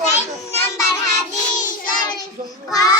Second number